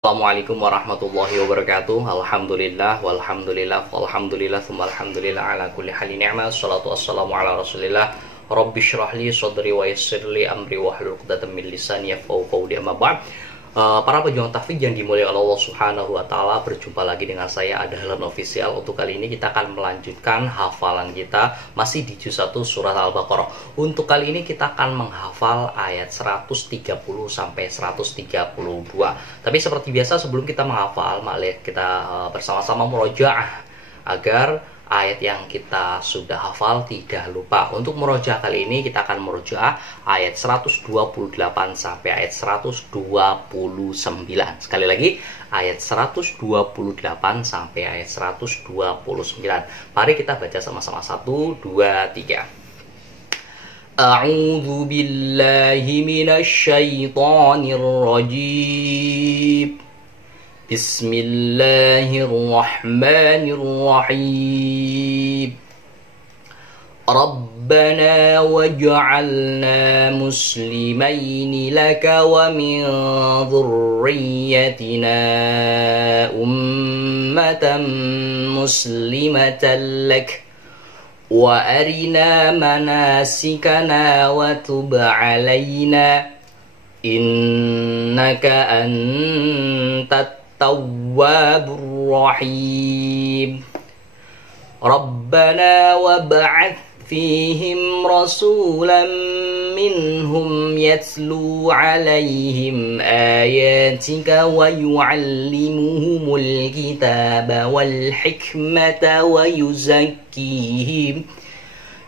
Assalamualaikum warahmatullahi wabarakatuh. Alhamdulillah walhamdulillah walhamdulillah thumma alhamdulillah ala kulli halin ni'mah. Assalatu wassalamu ala rasulillah. Rabbi syrah li sadri wa yassir li amri wahlul 'uqdatam min lisani yafqahu qawli. Amma ba'd. Para pejuang tahfidz yang dimuliakan Allah Subhanahu wa taala, berjumpa lagi dengan saya Dahlan Official. Untuk kali ini kita akan melanjutkan hafalan kita masih di juz 1 surat Al-Baqarah. Untuk kali ini kita akan menghafal ayat 130 sampai 132. Tapi seperti biasa sebelum kita menghafal, mari kita bersama-sama murojaah agar ayat yang kita sudah hafal tidak lupa. Untuk murojaah kali ini kita akan murojaah ayat 128 sampai ayat 129. Sekali lagi, ayat 128 sampai ayat 129. Mari kita baca sama-sama. 1, 2, 3. A'udzu billahi minasy syaithanir rajim. Bismillahirrahmanirrahim. Rabbana waj'alna muslimaini laka wa min dhurriyyatina ummatan muslimatan lak wa arina manasikana wa tub 'alaina innaka antat tawwabur rahim. Rabbana wab'ath fihim rasulan minhum yatlu 'alaihim ayatika wa yu'allimuhumul kitaba wal hikmata wa yuzakkihim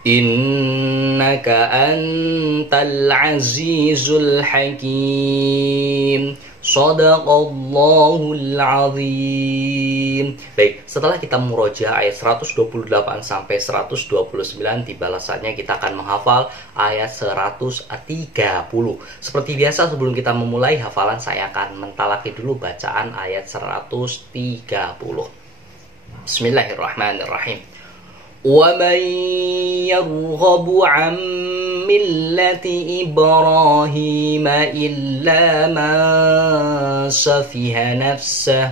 innaka antal azizul hakim. Shadaqallahul azim. Baik, setelah kita murojaah ayat 128 sampai 129, di balasannya kita akan menghafal ayat 130. Seperti biasa sebelum kita memulai hafalan, saya akan mentalaki dulu bacaan ayat 130. Bismillahirrahmanirrahim. وَمَنْ يَرْغَبُ عَنْ مِلَّةِ إِبْرَاهِيمَ إِلَّا مَنْ سَفِهَ نَفْسَهُ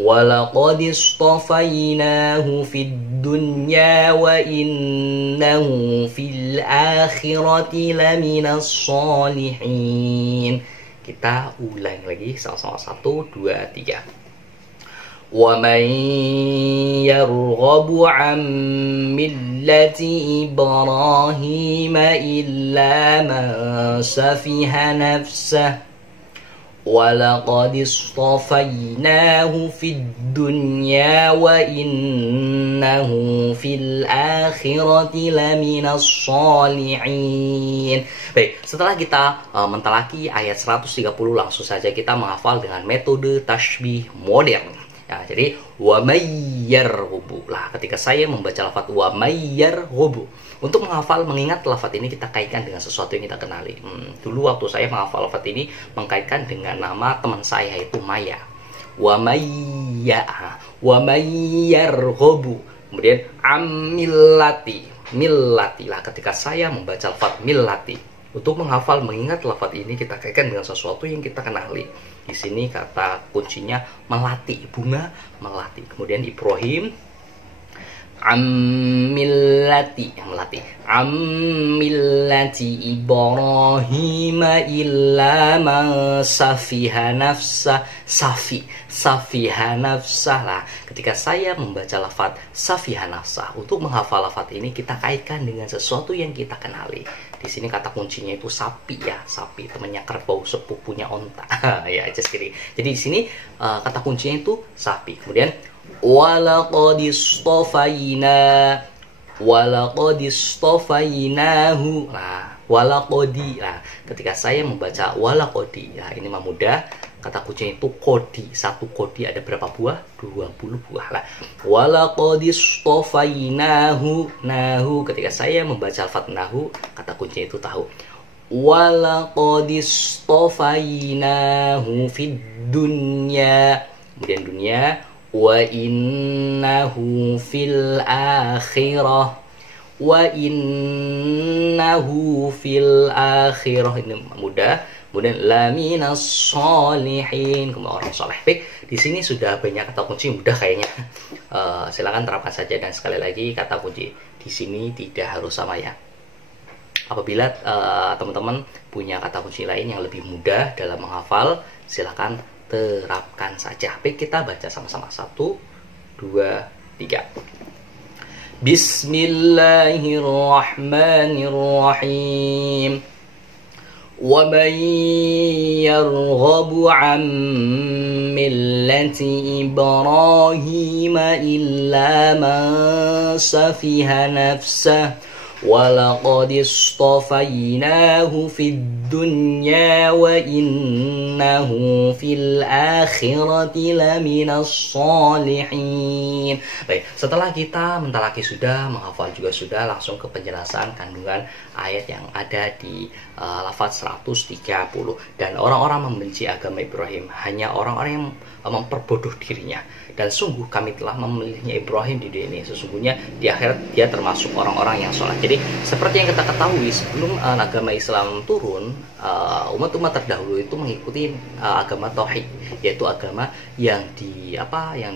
وَلَقَدِ اصْطَفَيْنَاهُ فِي الدُّنْيَا وَإِنَّهُ فِي الْآخِرَةِ لَمِنَ الصَّالِحِينَ. Kita ulang lagi sama-sama. 1, 2, 3. وَمَنْ يَرْغَبُ عَنْ مِلَّةِ إِبْرَاهِيمَ إِلَّا مَنْ سَفِهَ نَفْسَهُ وَلَقَدِ اصْطَفَيْنَاهُ فِي الدُّنْيَا وَإِنَّهُ فِي الْآخِرَةِ لَمِنَ الصَّالِحِينَ. Baik, setelah kita mentalaki ayat 130, langsung saja kita menghafal dengan metode tasbih modern. Ya, jadi wa mayyarghubu. Lah, ketika saya membaca lafaz wa mayyarghubu, untuk menghafal, mengingat lafaz ini kita kaitkan dengan sesuatu yang kita kenali. Dulu waktu saya menghafal lafaz ini mengkaitkan dengan nama teman saya, yaitu Maya. Wa mayyarghubu. Kemudian amillati, millati. Lah, ketika saya membaca lafaz millati, untuk menghafal, mengingat lafaz ini kita kaitkan dengan sesuatu yang kita kenali. Di sini kata kuncinya melati, bunga melati. Kemudian Ibrahim ammillati, yang melati. Ammillati Ibrahim illa man safiha nafsah. Safiha nafsah. Lah, ketika saya membaca lafaz safiha nafsah, untuk menghafal lafaz ini kita kaitkan dengan sesuatu yang kita kenali. Di sini kata kuncinya itu sapi, ya, sapi, temannya kerbau, sepupunya onta. Ya, just kidding. Jadi di sini kata kuncinya itu sapi. Kemudian walaqad istofainahu. Nah, walaqadi. Nah, ketika saya membaca walaqadi, ya, ini mah mudah. Kata kuncinya itu kodi. Satu kodi ada berapa buah? 20 buah. Lah, walaqad istofainahu. Nahu, ketika saya membaca alfat nahu, kata kuncinya itu tahu. Walaqad istofainahu fid dunya. Kemudian dunia. Wa innahu fil akhirah wa innahu fil akhirah, ini mudah. Kemudian laminas sholihin, kemudian orang soleh. Baik, di sini sudah banyak kata kunci mudah kayaknya. Silakan terapkan saja, dan sekali lagi kata kunci di sini tidak harus sama ya. Apabila teman-teman punya kata kunci lain yang lebih mudah dalam menghafal, silakan terapkan saja. Baik, kita baca sama-sama. 1, 2, 3. Bismillahirrahmanirrahim. وَمَنْ يَرْغَبُ عَنْ مِلَّةِ إِبْرَاهِيمَ إِلَّا مَنْ سَفِهَ نَفْسَهُ وَلَقَدِ اصْطَفَيْنَاهُ فِي الدُّنْيَا وَإِنَّهُ فِي الْآخِرَةِ لَمِنَ الصَّالِحِينَ. Baik, setelah kita mentalaki sudah, menghafal juga sudah, langsung ke penjelasan kandungan ayat yang ada di lafaz 130. Dan orang-orang membenci agama Ibrahim hanya orang-orang yang memperbodoh dirinya. Dan sungguh kami telah memilihnya Ibrahim di dunia ini. Sesungguhnya di akhirat dia termasuk orang-orang yang sholat. Jadi seperti yang kita ketahui, sebelum agama Islam turun, umat-umat terdahulu itu mengikuti agama tauhid, yaitu agama yang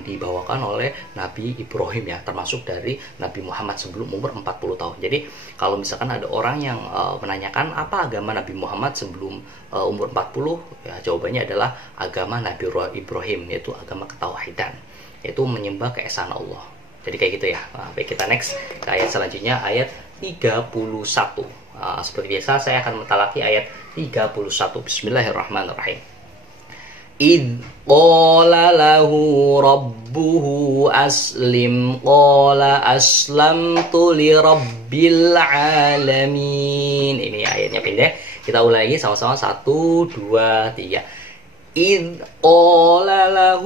dibawakan oleh Nabi Ibrahim ya, termasuk dari Nabi Muhammad sebelum umur 40 tahun. Jadi kalau misalkan ada orang yang menanyakan apa agama Nabi Muhammad sebelum umur 40, ya jawabannya adalah agama Nabi Ibrahim, yaitu agama ketauhidan, yaitu menyembah keesaan Allah. Jadi kayak gitu ya. Baik, kita next ke ayat selanjutnya, ayat 31. Seperti biasa saya akan mentalaki ayat 31. Bismillahirrahmanirrahim. إِذْ قَالَ لَهُ رَبُّهُ أَسْلِمْ قَالَ أَسْلَمْتُ لِرَبِّ الْعَالَمِينَ. Ini ayatnya pendek. Kita ulangi sama-sama. 1, 2, 3. إِذْ قَالَ لَهُ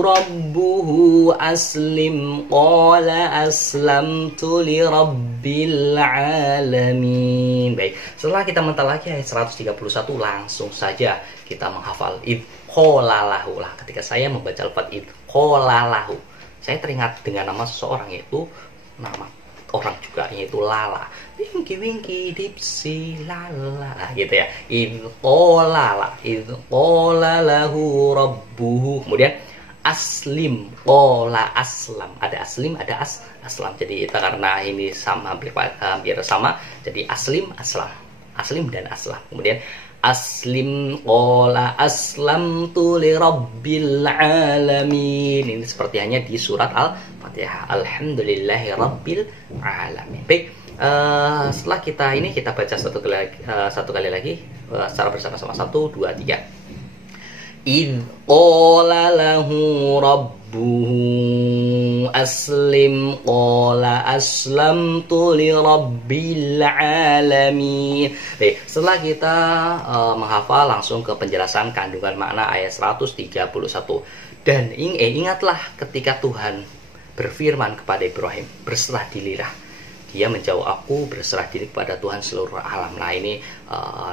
رَبُّهُ أَسْلِمْ قَالَ أَسْلَمْتُ لِرَبِّ الْعَالَمِينَ. Baik, setelah kita mentalaki ayat 131, langsung saja kita menghafal idh qala lahu. Ketika saya membaca lafaz idh qala lahu, saya teringat dengan nama seseorang, yaitu nama orang juga, yaitu Lala. Winky winky dipsy lala, gitu ya. Idh qala lahu rabbuhu. Kemudian aslim qala aslam. Ada aslim, ada aslam. Jadi itu karena ini sama, hampir sama. Jadi aslim, aslam. Aslim dan aslam. Kemudian aslim qala aslamtu lirabbil alamin. Ini seperti hanya di surat Al-Fatihah. Alhamdulillahi rabbil alamin. Baik, setelah kita baca satu kali lagi secara bersama-sama. 1, 2, 3. Idh qala lahu rabbuhu aslim qala aslamtu lirabbil alamin. Baik, setelah kita menghafal, langsung ke penjelasan kandungan makna ayat 131. Dan ingatlah ketika Tuhan berfirman kepada Ibrahim, berserah dirilah. Dia menjawab, aku berserah diri kepada Tuhan seluruh alam. Nah, ini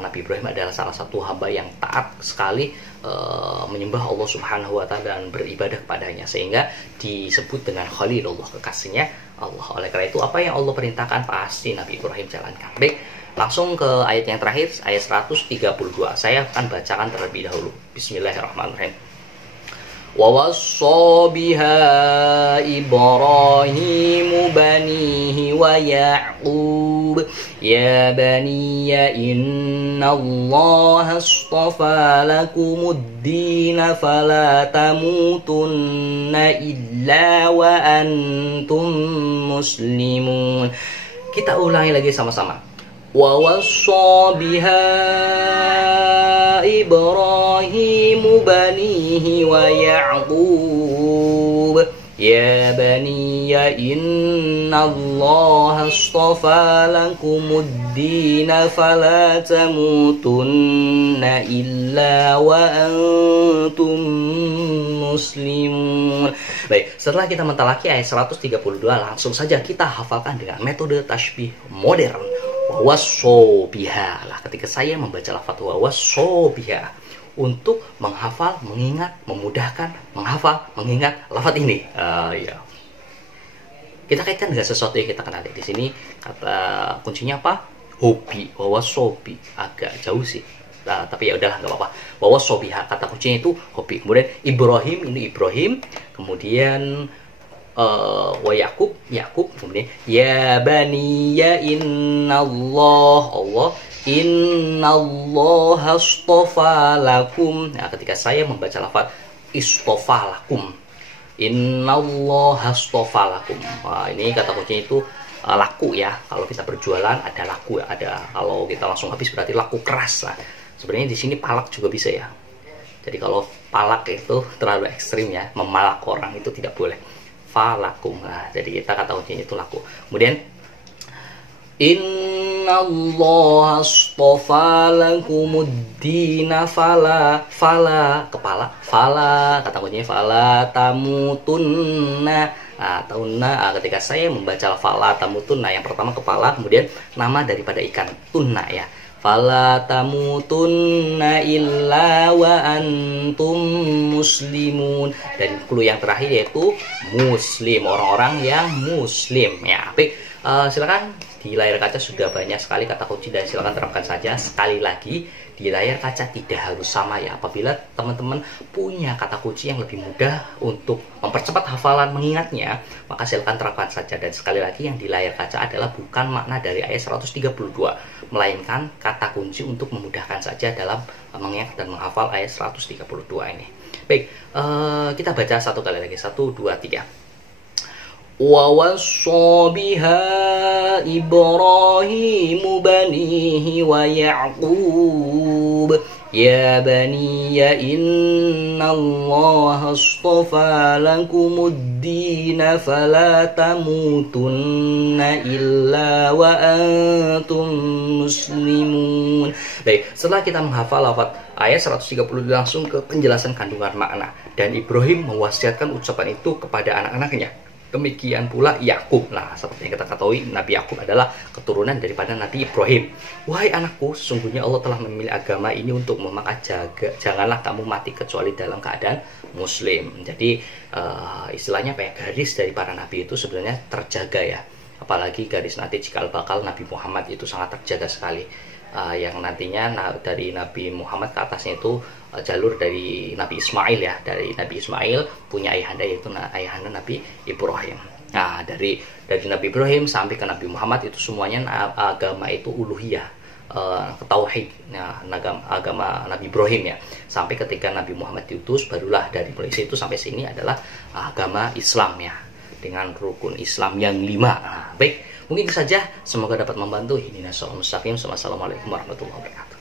Nabi Ibrahim adalah salah satu hamba yang taat sekali menyembah Allah Subhanahu wa Ta'ala dan beribadah kepadanya, sehingga disebut dengan Khalilullah, kekasihnya Allah. Oleh karena itu, apa yang Allah perintahkan pasti Nabi Ibrahim jalankan. Baik, langsung ke ayat yang terakhir, ayat 132. Saya akan bacakan terlebih dahulu. Bismillahirrahmanirrahim. وَوَصَّى بِهَا إِبْرَاهِيمُ بَنِيهِ وَيَعْقُوبُ يَا بَنِيَّ إِنَّ اللَّهَ اصْطَفَى لَكُمُ الدِّينَ فَلَا تَمُوتُنَّ إِلَّا وَأَنْتُمْ مُسْلِمُونَ. Kita ulangi lagi sama-sama. وَوَصَّى بِهَا إِبْرَاهِيمُ بَنِيهِ وَيَعْقُوبُ يَا بَنِيَّ إِنَّ اللَّهَ اصْطَفَى لَكُمُ الدِّينَ فَلَا تَمُوتُنَّ إِلَّا وَأَنْتُمْ مُسْلِمُونَ. Baik, setelah kita mentalaki ayat 132, langsung saja kita hafalkan dengan metode tasbih modern. Wasobiha. Ketika saya membaca lafaz wasobiha, untuk menghafal, mengingat, memudahkan menghafal, mengingat lafaz ini. Ya. kita kaitkan dengan sesuatu yang kita kenali. Di sini kata kuncinya apa? Hobi, wawasobi. Agak jauh sih. Nah, tapi ya udahlah nggak apa-apa. Wawasobiha, kata kuncinya itu hobi. Kemudian Ibrahim, ini Ibrahim. Kemudian wa Yakub, kemudian ya bani ya Allah innallaha astafa lakum. Nah, ketika saya membaca lafaz istafa lakum, innallaha astafa lakum, ini kata kuncinya itu laku ya. Kalau kita berjualan ada laku, ada kalau kita langsung habis berarti laku keras. Nah, sebenarnya di sini palak juga bisa ya. Jadi kalau palak itu terlalu ekstrim ya, memalak orang itu tidak boleh. Falakum. Nah, jadi kita kata kuncinya itu laku. Kemudian innallaha astafa lakumuddina fala kepala, fala kata kuncinya fala tamutunna. Nah, taunna, ketika saya membaca fala tamutunna, yang pertama kepala, kemudian nama daripada ikan tunna ya. Fala tamutunna illa wa antum muslimun. Dan clue yang terakhir yaitu muslim, orang-orang yang muslim ya. Baik, silakan di layar kaca sudah banyak sekali kata kunci dan silakan terapkan saja. Sekali lagi, di layar kaca tidak harus sama ya. Apabila teman-teman punya kata kunci yang lebih mudah untuk mempercepat hafalan mengingatnya, maka silakan terapkan saja. Dan sekali lagi, yang di layar kaca adalah bukan makna dari ayat 132, melainkan kata kunci untuk memudahkan saja dalam mengingat dan menghafal ayat 132 ini. Baik, kita baca satu kali lagi. 1, 2, 3. Wa wassa biha Ibrahimu banihi wa Ya'qub ya baniya innallaha astafa lakumuddina fala tamutunna illa wa antum muslimun. Baik, setelah kita menghafal lafaz ayat 130 langsung ke penjelasan kandungan makna. Dan Ibrahim mewasiatkan ucapan itu kepada anak-anaknya. Demikian pula Yakub. Nah, seperti yang kita ketahui, Nabi Yakub adalah keturunan daripada Nabi Ibrahim. Wahai anakku, sesungguhnya Allah telah memilih agama ini untuk maka janganlah kamu mati kecuali dalam keadaan muslim. Jadi istilahnya apa ya, garis dari para nabi itu sebenarnya terjaga ya. Apalagi garis nanti cikal bakal Nabi Muhammad itu sangat terjaga sekali. Yang nantinya dari Nabi Muhammad ke atasnya itu jalur dari Nabi Ismail ya. Dari Nabi Ismail punya ayahanda yaitu ayahanda Nabi Ibrahim. Nah, dari Nabi Ibrahim sampai ke Nabi Muhammad itu semuanya agama itu uluhiyah, tauhid. Nah, agama Nabi Ibrahim ya. Sampai ketika Nabi Muhammad diutus, barulah dari mulai situ sampai sini adalah agama Islam ya, dengan rukun Islam yang 5. Nah, baik, mungkin itu saja. Semoga dapat membantu. Ini Assalamualaikum warahmatullahi wabarakatuh.